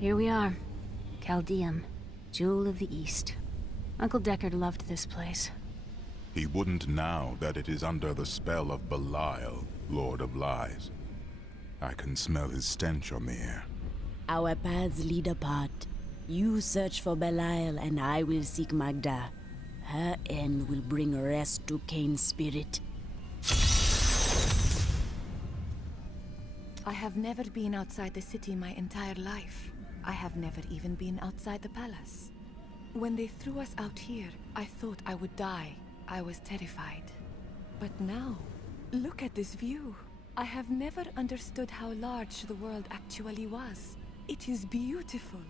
Here we are. Chaldeum, Jewel of the East. Uncle Deckard loved this place. He wouldn't now that it is under the spell of Belial, Lord of Lies. I can smell his stench on the air. Our paths lead apart. You search for Belial and I will seek Magda. Her end will bring rest to Cain's spirit. I have never been outside the city my entire life. I have never even been outside the palace. When they threw us out here, I thought I would die. I was terrified. But now, look at this view. I have never understood how large the world actually was. It is beautiful.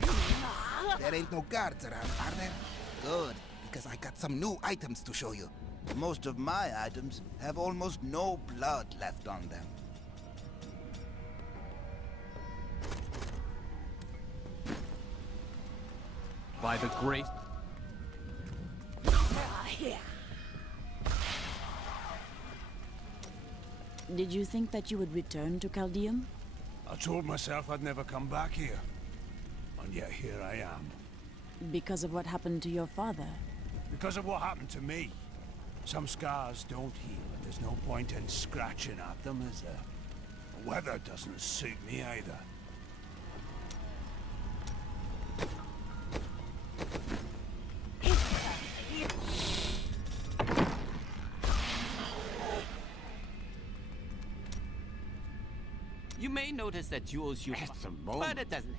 There ain't no guards around, are there? Good, because I got some new items to show you. Most of my items have almost no blood left on them. By the great... Did you think that you would return to Chaldeum? I told myself I'd never come back here. And yet here I am. Because of what happened to your father? Because of what happened to me. Some scars don't heal, and there's no point in scratching at them, is there? The weather doesn't suit me either. You may notice that jewels you... But it doesn't...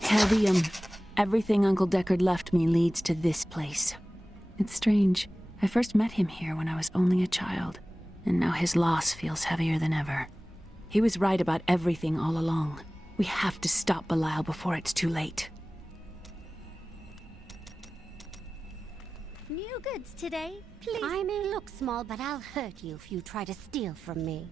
Chaldeum. Everything Uncle Deckard left me leads to this place. It's strange. I first met him here when I was only a child, and now his loss feels heavier than ever. He was right about everything all along. We have to stop Belial before it's too late. New goods today, please. I may look small, but I'll hurt you if you try to steal from me.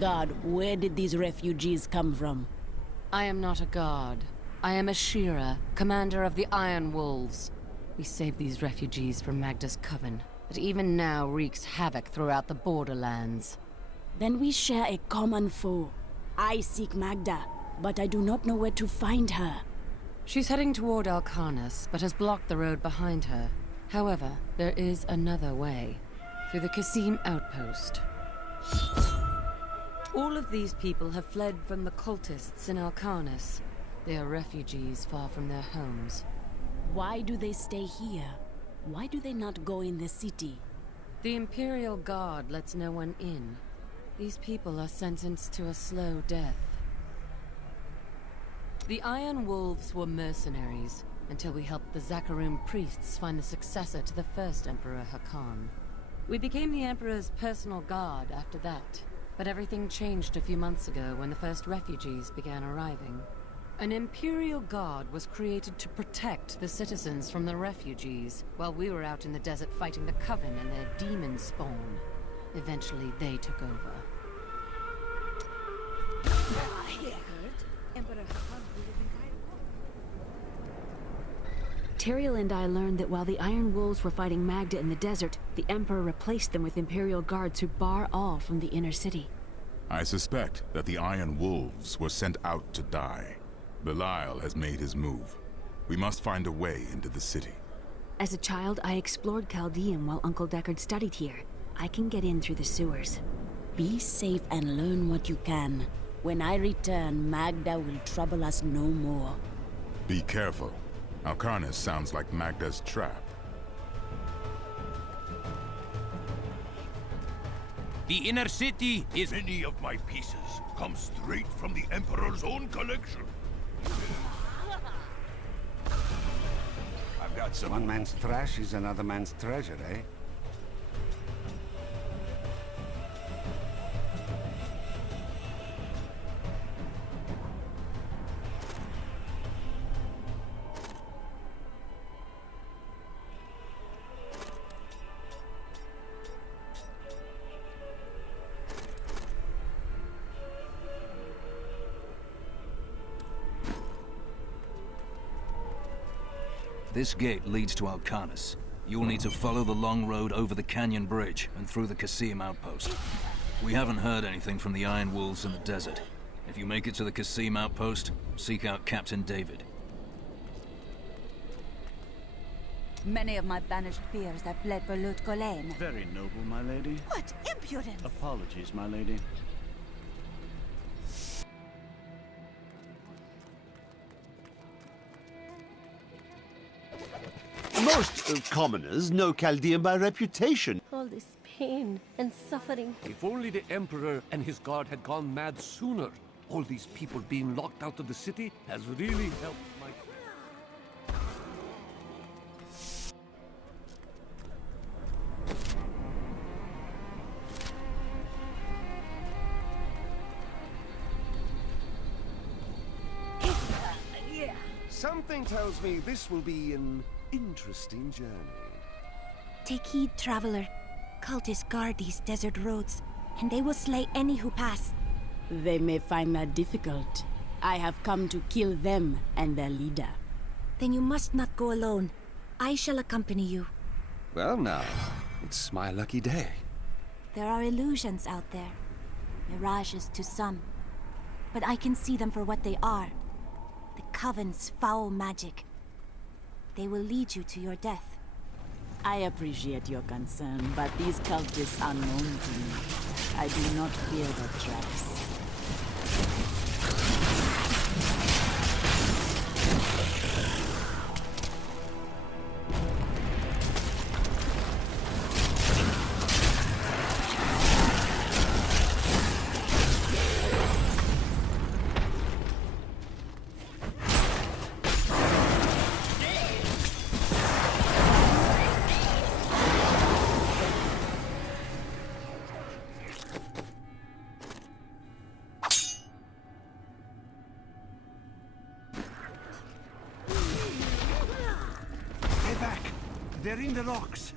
God, where did these refugees come from? I am not a god. I am a Shearer, commander of the Iron Wolves. We saved these refugees from Magda's coven, that even now wreaks havoc throughout the borderlands. Then we share a common foe. I seek Magda, but I do not know where to find her. She's heading toward Alcarnus, but has blocked the road behind her. However, there is another way, through the Kasim outpost. All of these people have fled from the cultists in Alcarnus. They are refugees far from their homes. Why do they stay here? Why do they not go in the city? The Imperial Guard lets no one in. These people are sentenced to a slow death. The Iron Wolves were mercenaries, until we helped the Zakharum priests find the successor to the first Emperor Hakan. We became the Emperor's personal guard after that, but everything changed a few months ago when the first refugees began arriving. An Imperial Guard was created to protect the citizens from the refugees, while we were out in the desert fighting the Coven and their demon spawn. Eventually, they took over. Tyrael and I learned that while the Iron Wolves were fighting Magda in the desert, the Emperor replaced them with Imperial guards who bar all from the inner city. I suspect that the Iron Wolves were sent out to die. Belial has made his move. We must find a way into the city. As a child, I explored Chaldeum while Uncle Deckard studied here. I can get in through the sewers. Be safe and learn what you can. When I return, Magda will trouble us no more. Be careful. Alcarnus sounds like Magda's trap. The inner city is... Many of my pieces come straight from the Emperor's own collection. I've got some... One man's trash is another man's treasure, eh? This gate leads to Alcanus. You'll need to follow the long road over the canyon bridge and through the Kasim outpost. We haven't heard anything from the Iron Wolves in the desert. If you make it to the Kasim outpost, seek out Captain David. Many of my banished peers have fled for Lut Gholein. Very noble, my lady. What impudence! Apologies, my lady. Most commoners know Chaldean by reputation. All this pain and suffering. If only the Emperor and his guard had gone mad sooner. All these people being locked out of the city has really helped my... Something tells me this will be an interesting journey. Take heed, traveler. Cultists guard these desert roads, and they will slay any who pass. They may find that difficult. I have come to kill them and their leader. Then you must not go alone. I shall accompany you. Well now, it's my lucky day. There are illusions out there. Mirages to some. But I can see them for what they are. The Coven's foul magic. They will lead you to your death. I appreciate your concern, but these cultists are known to me. I do not fear their traps. They're in the rocks.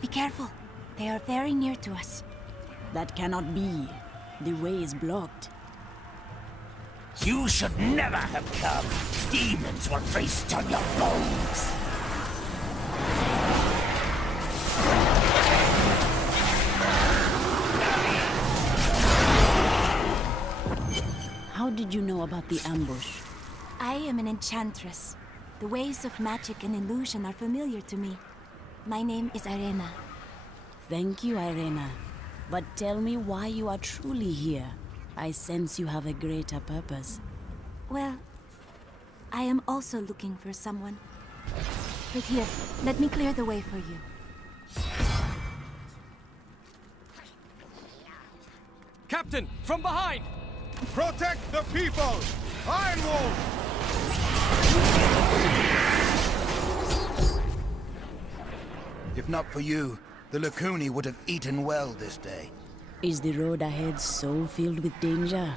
Be careful. They are very near to us. That cannot be. The way is blocked. You should never have come. Demons will feast on your bones. How did you know about the ambush? I am an enchantress. The ways of magic and illusion are familiar to me. My name is Irena. Thank you, Irena. But tell me why you are truly here. I sense you have a greater purpose. Well, I am also looking for someone. But here, let me clear the way for you. Captain, from behind! Protect the people! Iron Wolf! If not for you, the Lacuni would have eaten well this day. Is the road ahead so filled with danger?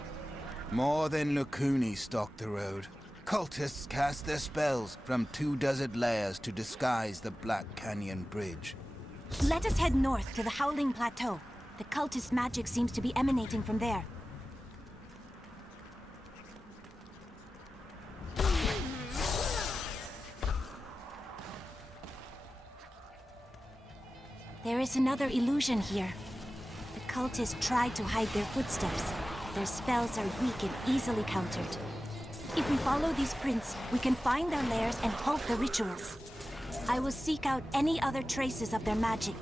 More than Lacuni stalk the road. Cultists cast their spells from 2 desert layers to disguise the Black Canyon Bridge. Let us head north to the Howling Plateau. The cultist magic seems to be emanating from there. There is another illusion here. The cultists tried to hide their footsteps. Their spells are weak and easily countered. If we follow these prints, we can find their lairs and halt the rituals. I will seek out any other traces of their magic.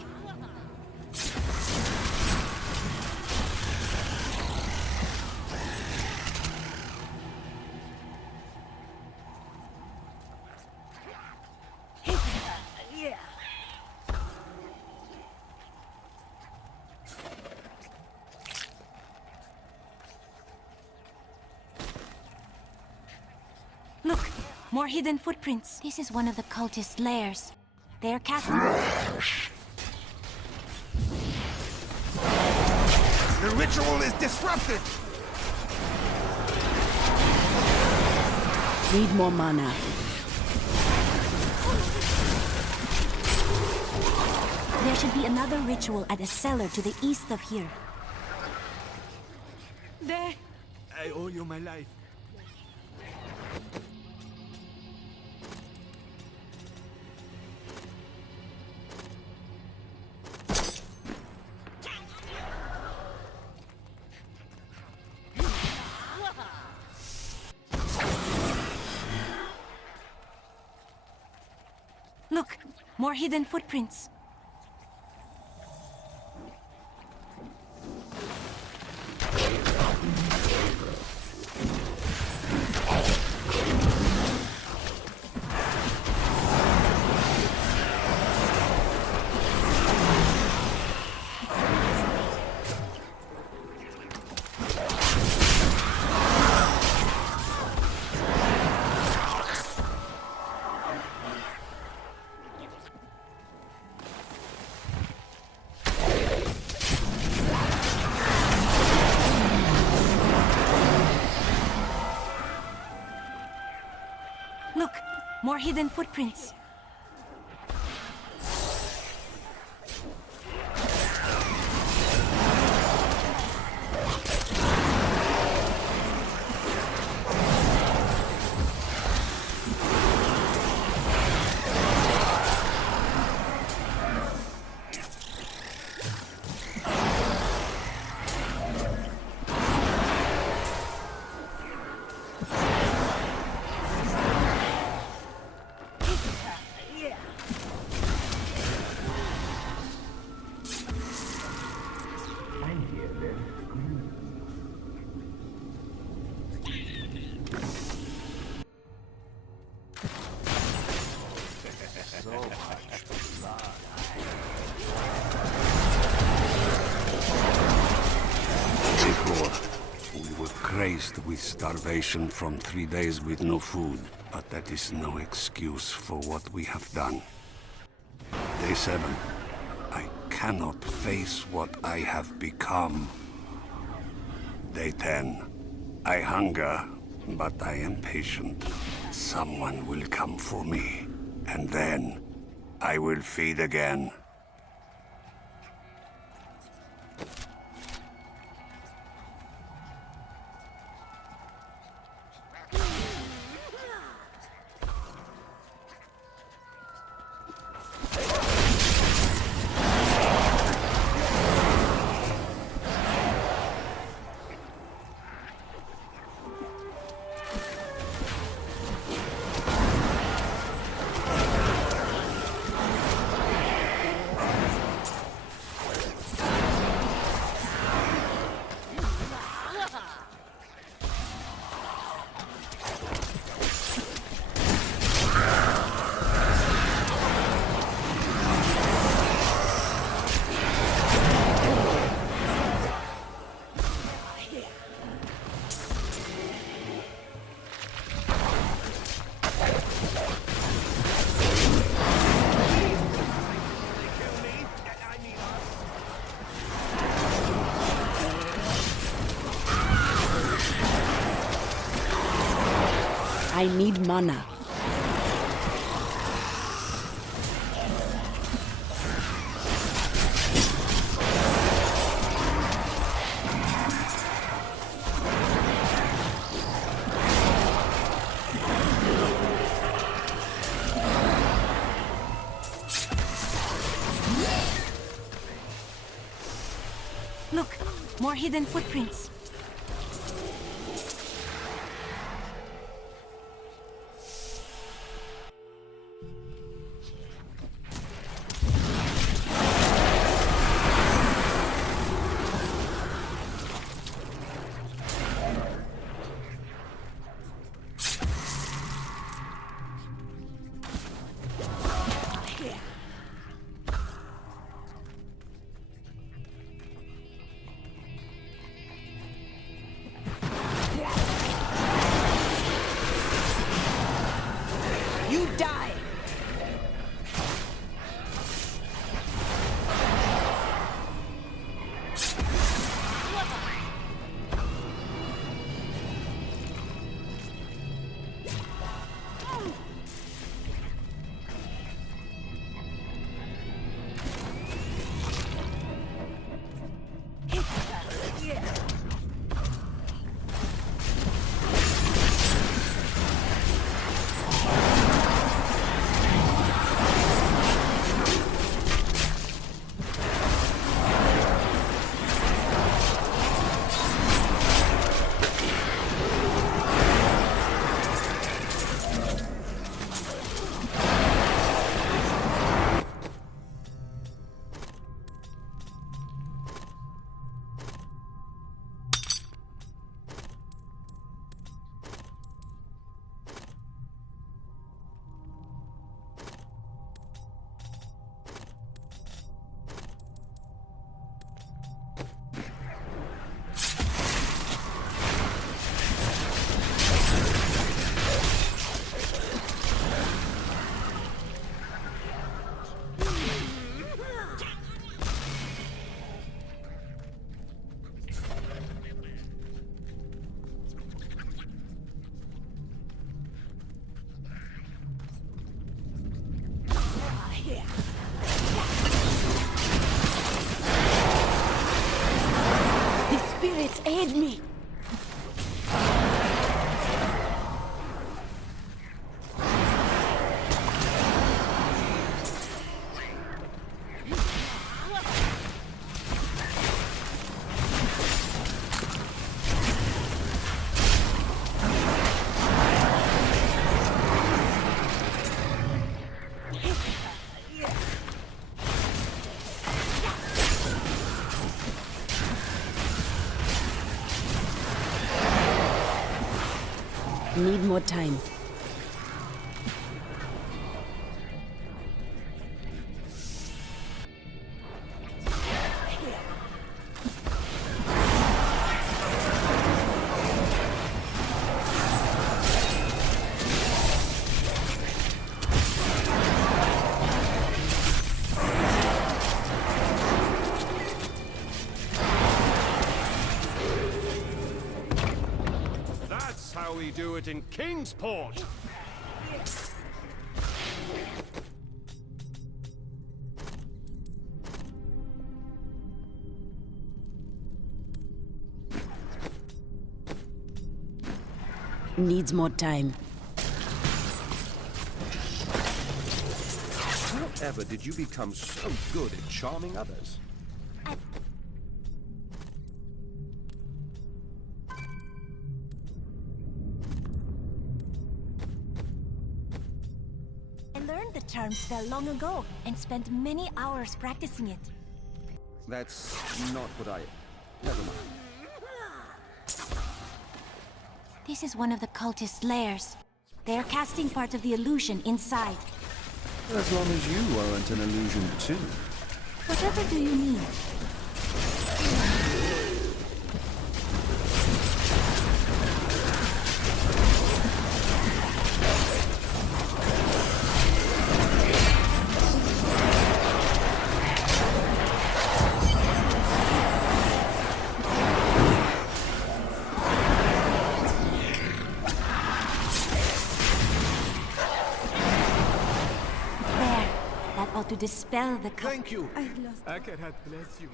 more hidden footprints. This is one of the cultist lairs. They are casting... The ritual is disrupted! Need more mana. There should be another ritual at a cellar to the east of here. There! I owe you my life. Look, more hidden footprints. Look, more hidden footprints. With starvation from 3 days with no food, but that is no excuse for what we have done. Day 7. I cannot face what I have become. Day 10. I hunger, but I am patient. Someone will come for me, and then I will feed again. I need mana. Look, more hidden footprints. The spirits aid me! Need more time. That's how we do it in Kingsport! Needs more time. However did you become so good at charming others? I learned the charm spell long ago and spent many hours practicing it. That's not what I... Never mind. This is one of the cultist's lairs. They are casting part of the illusion inside. As long as you aren't an illusion too. Whatever do you mean? To dispel the Thank you. Akarat bless you.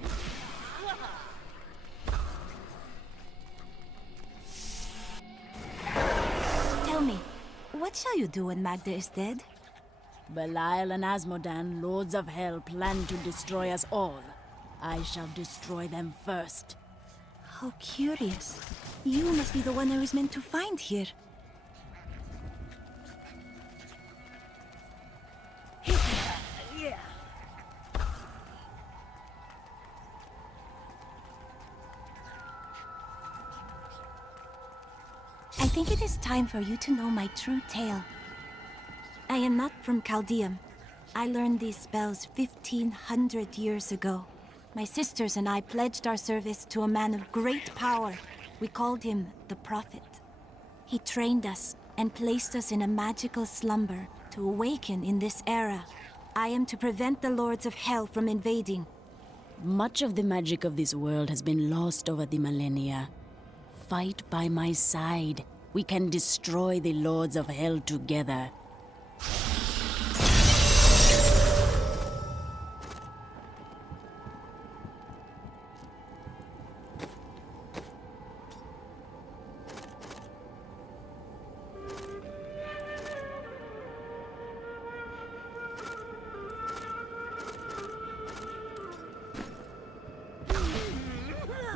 Tell me, what shall you do when Magda is dead? Belial and Asmodan, lords of hell, plan to destroy us all. I shall destroy them first. How curious. You must be the one I was meant to find here. I think it is time for you to know my true tale. I am not from Chaldeum. I learned these spells 1,500 years ago. My sisters and I pledged our service to a man of great power. We called him the Prophet. He trained us and placed us in a magical slumber to awaken in this era. I am to prevent the lords of hell from invading. Much of the magic of this world has been lost over the millennia. Fight by my side. We can destroy the lords of hell together.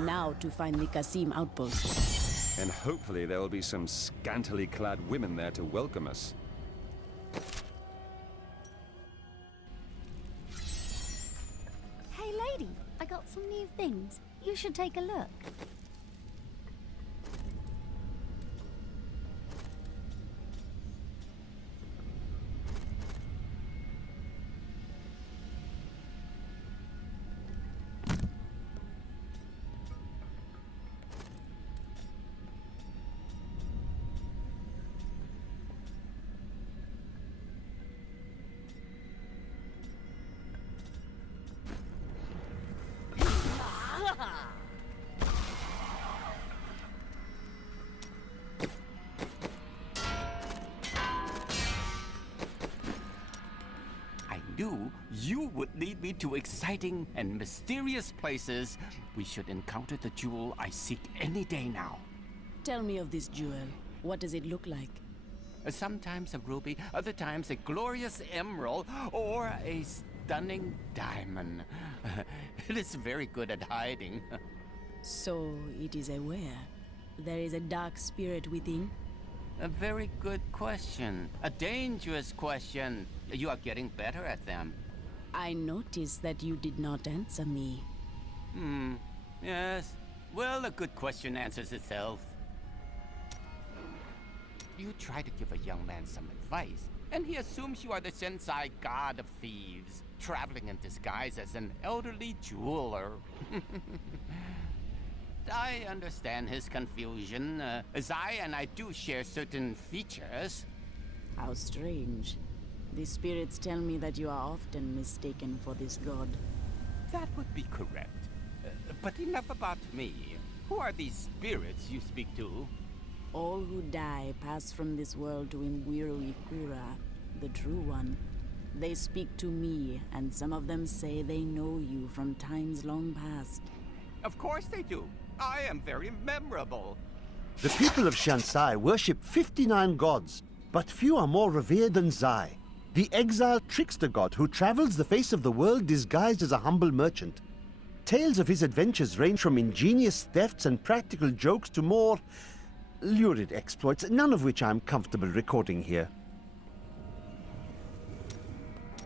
Now to find the Qasim outpost. And hopefully there will be some scantily clad women there to welcome us. Hey lady, I got some new things. You should take a look. do, you would lead me to exciting and mysterious places. We should encounter the jewel I seek any day now. Tell me of this jewel. What does it look like? Sometimes a ruby, other times a glorious emerald, or a stunning diamond. It is very good at hiding. So it is aware. There is a dark spirit within? A very good question. A dangerous question. You are getting better at them. I noticed that you did not answer me. Yes. Well, a good question answers itself. You try to give a young man some advice, and he assumes you are the Sensei god of thieves, traveling in disguise as an elderly jeweler. I understand his confusion, as I do share certain features. How strange. The spirits tell me that you are often mistaken for this god. That would be correct. But enough about me. Who are these spirits you speak to? All who die pass from this world to Imwiru Ikura, the true one. They speak to me, and some of them say they know you from times long past. Of course they do. I am very memorable. The people of Shansai worship 59 gods, but few are more revered than Zai, the exiled trickster god who travels the face of the world disguised as a humble merchant. Tales of his adventures range from ingenious thefts and practical jokes to more lurid exploits, none of which I'm comfortable recording here.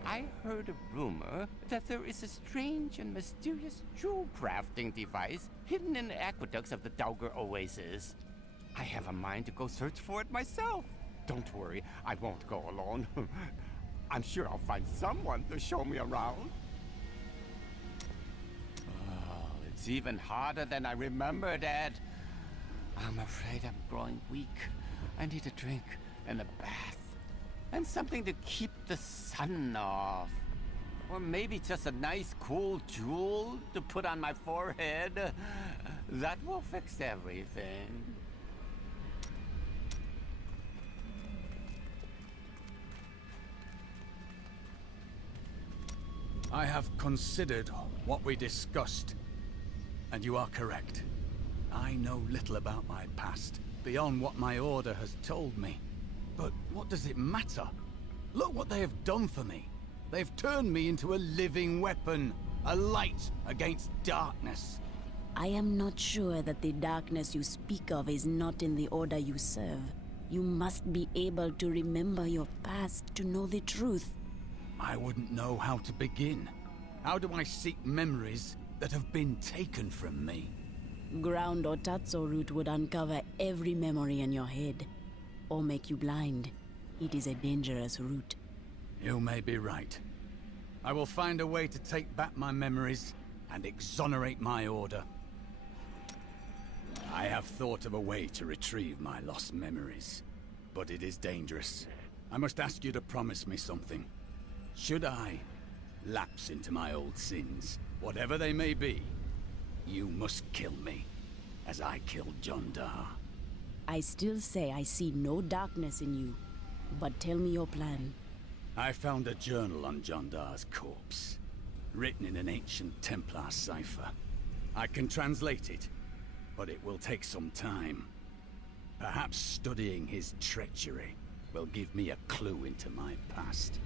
I heard a rumor that there is a strange and mysterious jewel crafting device hidden in the aqueducts of the Daugr Oasis. I have a mind to go search for it myself. Don't worry, I won't go alone. I'm sure I'll find someone to show me around. Oh, it's even harder than I remembered, Dad. I'm afraid I'm growing weak. I need a drink and a bath. And something to keep the sun off. Or maybe just a nice cool jewel to put on my forehead. That will fix everything. I have considered what we discussed, and you are correct. I know little about my past, beyond what my order has told me. But what does it matter? Look what they have done for me. They've turned me into a living weapon, a light against darkness. I am not sure that the darkness you speak of is not in the order you serve. You must be able to remember your past to know the truth. I wouldn't know how to begin. How do I seek memories that have been taken from me? Ground or Tatso root would uncover every memory in your head, or make you blind. It is a dangerous route. You may be right. I will find a way to take back my memories and exonerate my order. I have thought of a way to retrieve my lost memories, but it is dangerous. I must ask you to promise me something. Should I lapse into my old sins, whatever they may be, you must kill me, as I killed Jondar. I still say I see no darkness in you, but tell me your plan. I found a journal on Jondar's corpse, written in an ancient Templar cipher. I can translate it, but it will take some time. Perhaps studying his treachery will give me a clue into my past.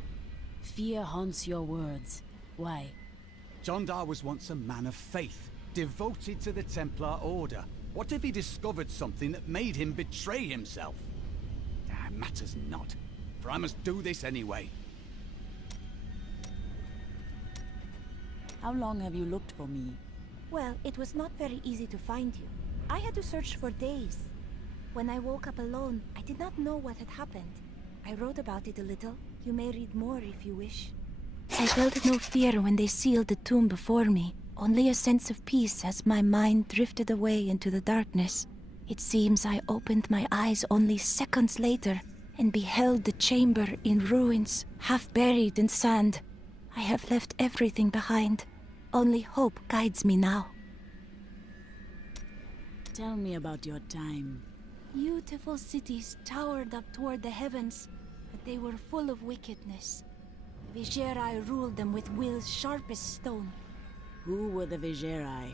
Fear haunts your words. Why? Jondar was once a man of faith, devoted to the Templar Order. What if he discovered something that made him betray himself? That matters not, for I must do this anyway. How long have you looked for me? Well, it was not very easy to find you. I had to search for days. When I woke up alone, I did not know what had happened. I wrote about it a little. You may read more if you wish. I felt no fear when they sealed the tomb before me. Only a sense of peace as my mind drifted away into the darkness. It seems I opened my eyes only seconds later and beheld the chamber in ruins, half buried in sand. I have left everything behind. Only hope guides me now. Tell me about your time. Beautiful cities towered up toward the heavens, but they were full of wickedness. Vigerai ruled them with will's sharpest stone. Who were the Vigerai?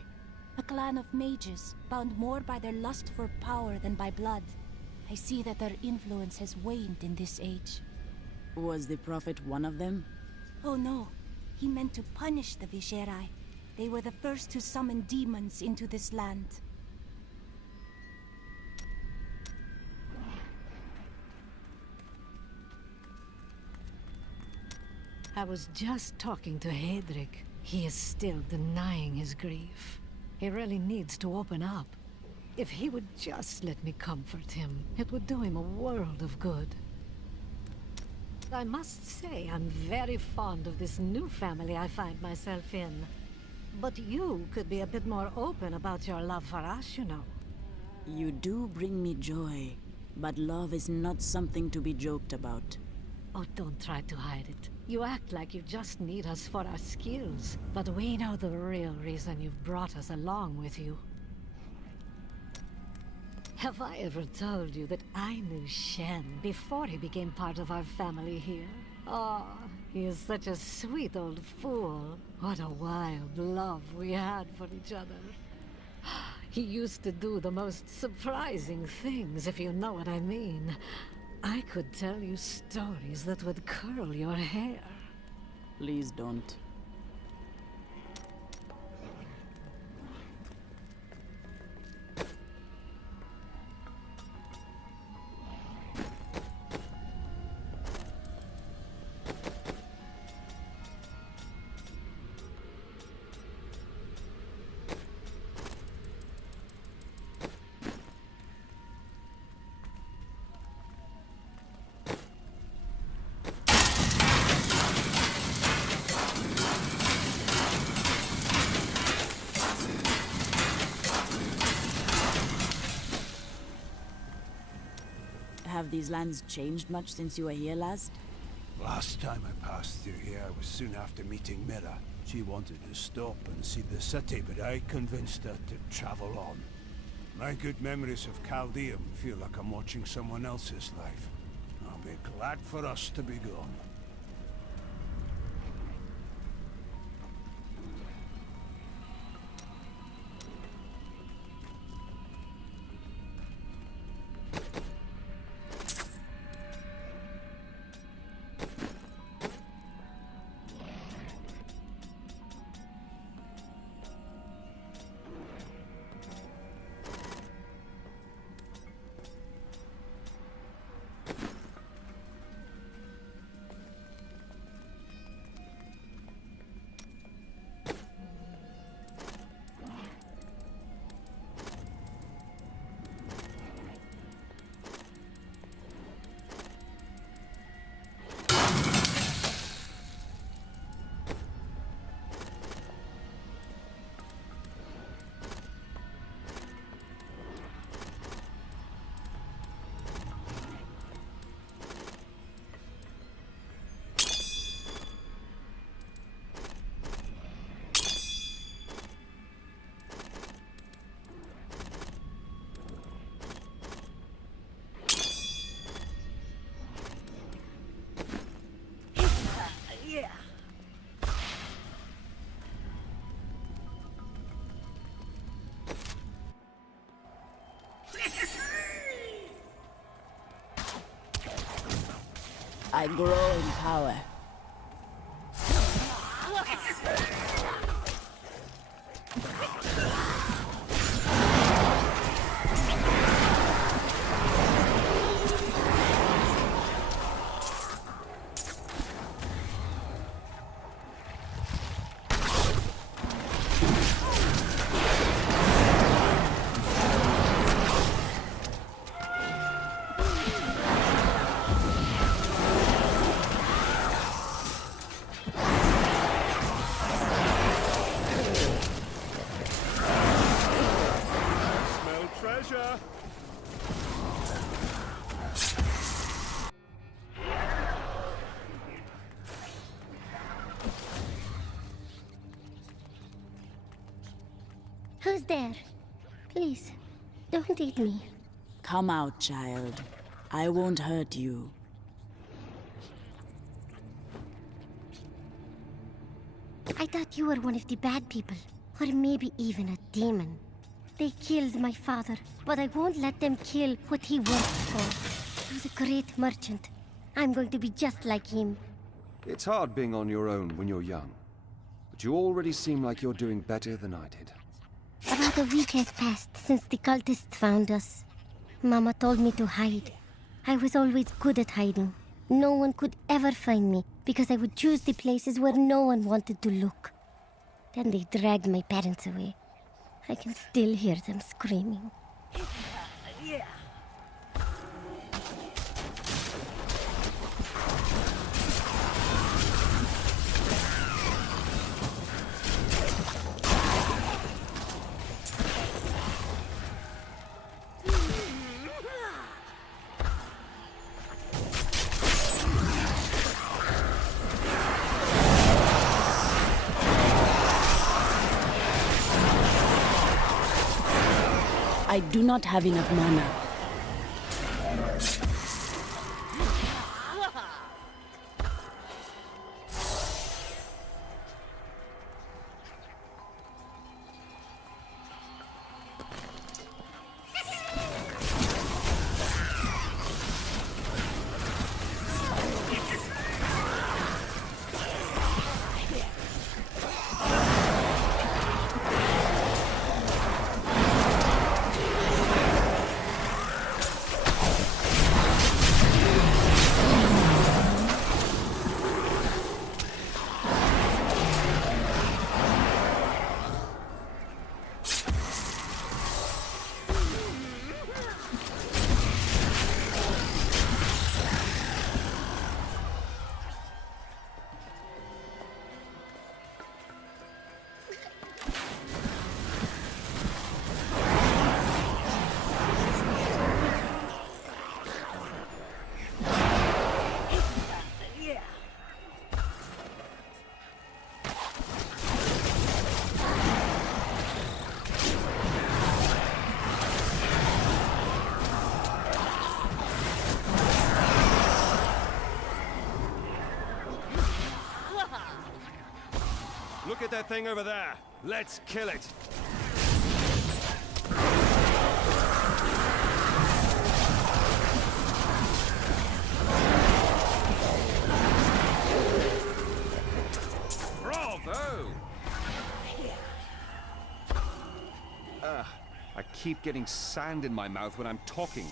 A clan of mages, bound more by their lust for power than by blood. I see that their influence has waned in this age. Was the prophet one of them? Oh no. He meant to punish the Vigerai. They were the first to summon demons into this land. I was just talking to Hedrick. He is still denying his grief. He really needs to open up. If he would just let me comfort him, it would do him a world of good. I must say, I'm very fond of this new family I find myself in. But you could be a bit more open about your love for us, you know. You do bring me joy, but love is not something to be joked about. Oh, don't try to hide it. You act like you just need us for our skills, but we know the real reason you've brought us along with you. Have I ever told you that I knew Shen before he became part of our family here? Oh, he is such a sweet old fool. What a wild love we had for each other. He used to do the most surprising things, if you know what I mean. I could tell you stories that would curl your hair. Please don't. Have these lands changed much since you were here last? Last time I passed through here was soon after meeting Mira. She wanted to stop and see the city, but I convinced her to travel on. My good memories of Chaldeum feel like I'm watching someone else's life. I'll be glad for us to be gone. I grow in power. Who's there? Please, don't eat me. Come out, child. I won't hurt you. I thought you were one of the bad people, or maybe even a demon. They killed my father, but I won't let them kill what he worked for. He was a great merchant. I'm going to be just like him. It's hard being on your own when you're young. But you already seem like you're doing better than I did. About a week has passed since the cultists found us. Mama told me to hide. I was always good at hiding. No one could ever find me because I would choose the places where no one wanted to look. Then they dragged my parents away. I can still hear them screaming. Yeah. I do not have enough mana. Look at that thing over there. Let's kill it. Bravo! I keep getting sand in my mouth when I'm talking.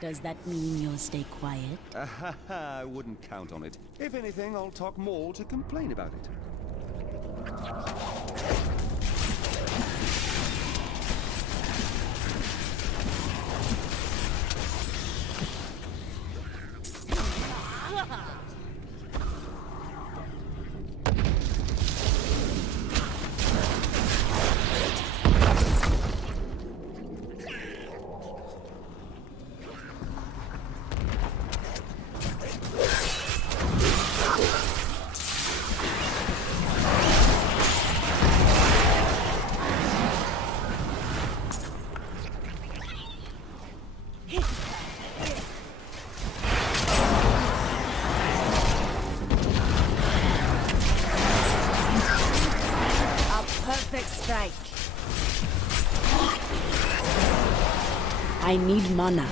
Does that mean you'll stay quiet? I wouldn't count on it. If anything, I'll talk more to complain about it. Strike. I need mana.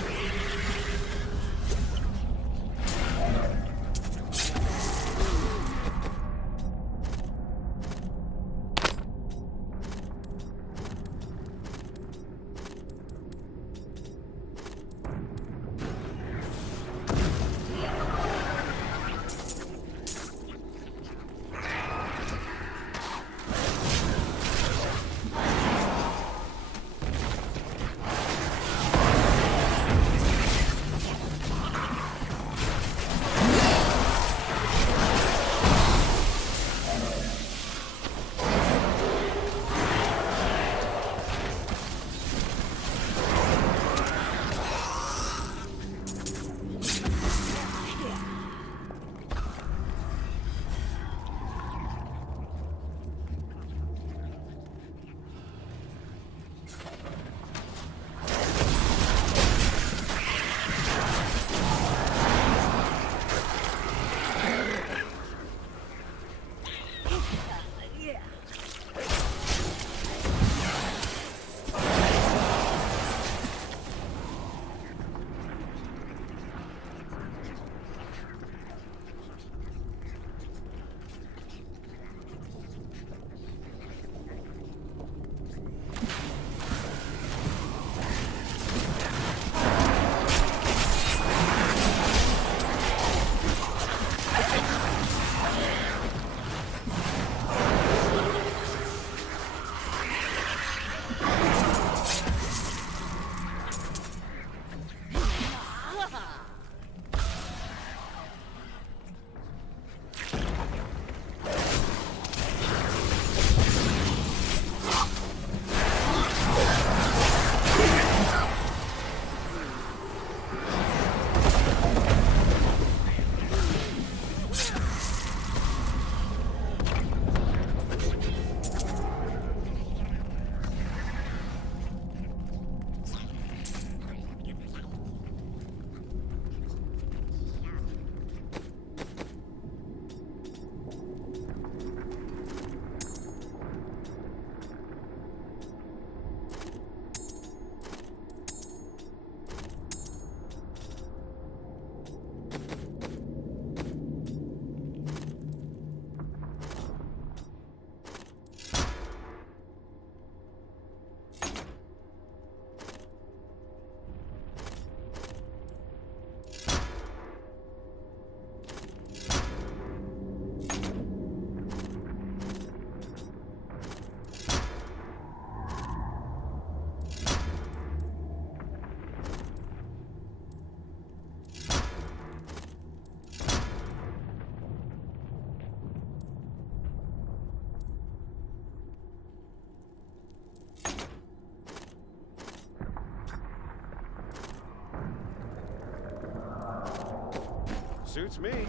Suits me.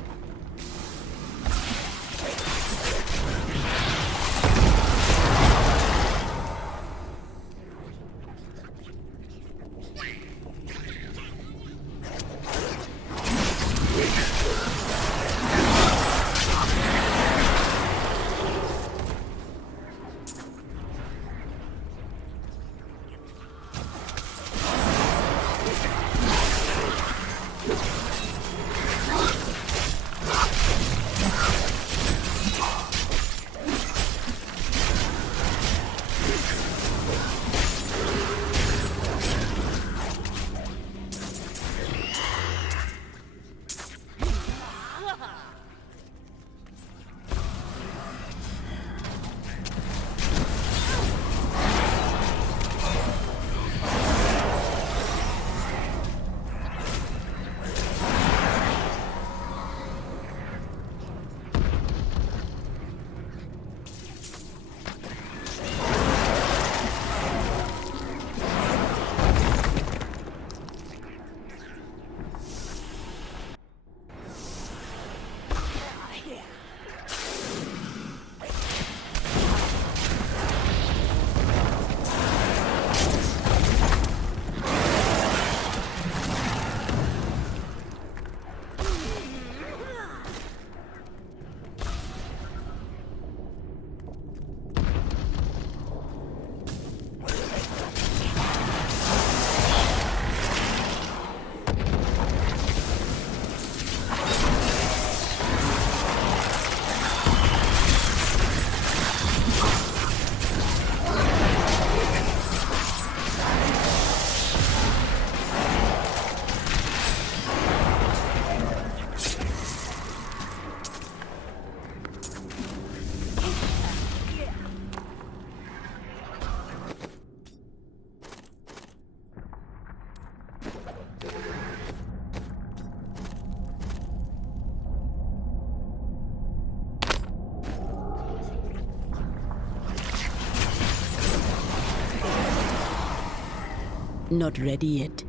Not ready yet.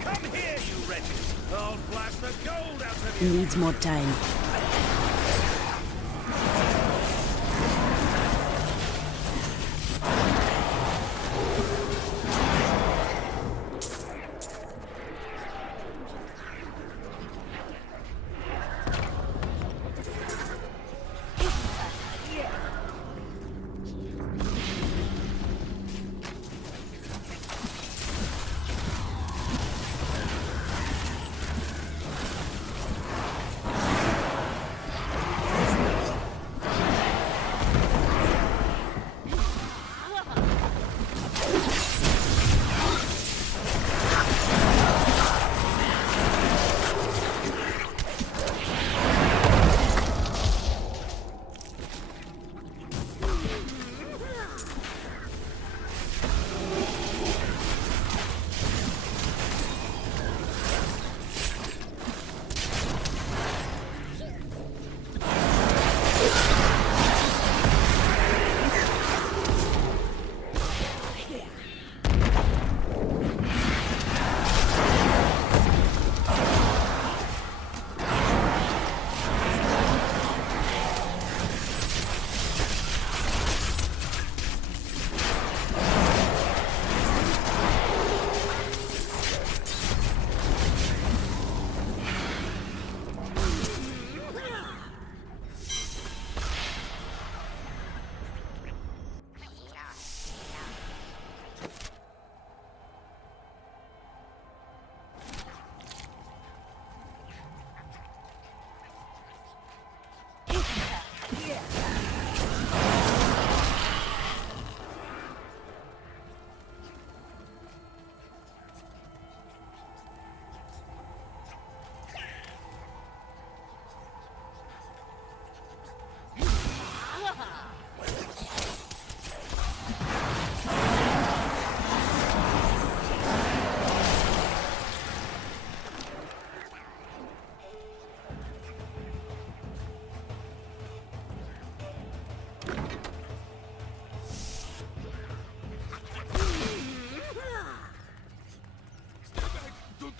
Come here, you wretches! I'll blast the gold out of you! Needs more time.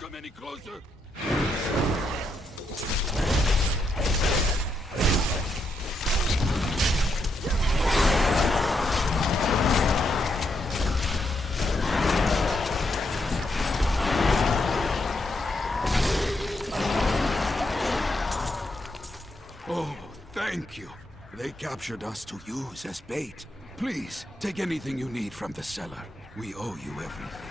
come any closer! Oh, thank you. They captured us to use as bait. Please, take anything you need from the cellar. We owe you everything.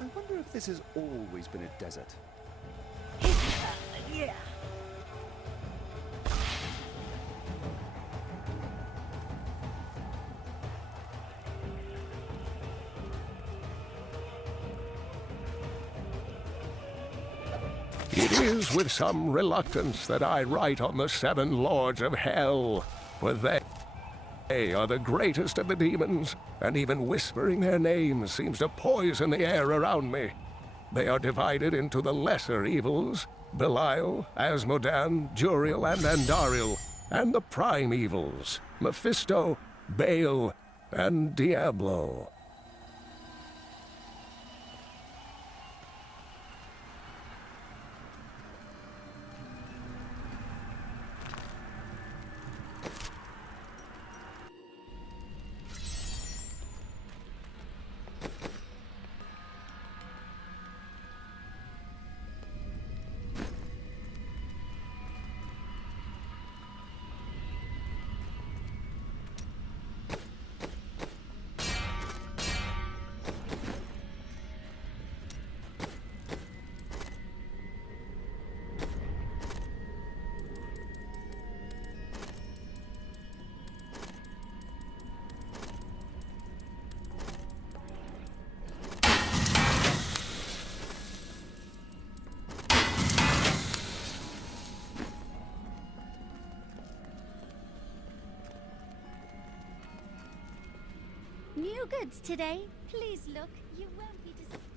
I wonder if this has always been a desert. It is with some reluctance that I write on the 7 Lords of Hell, for they are the greatest of the demons, and even whispering their names seems to poison the air around me. They are divided into the lesser evils, Belial, Asmodan, Juriel, and Andariel, and the prime evils, Mephisto, Baal, and Diablo. New goods today. Please look. You won't be disappointed.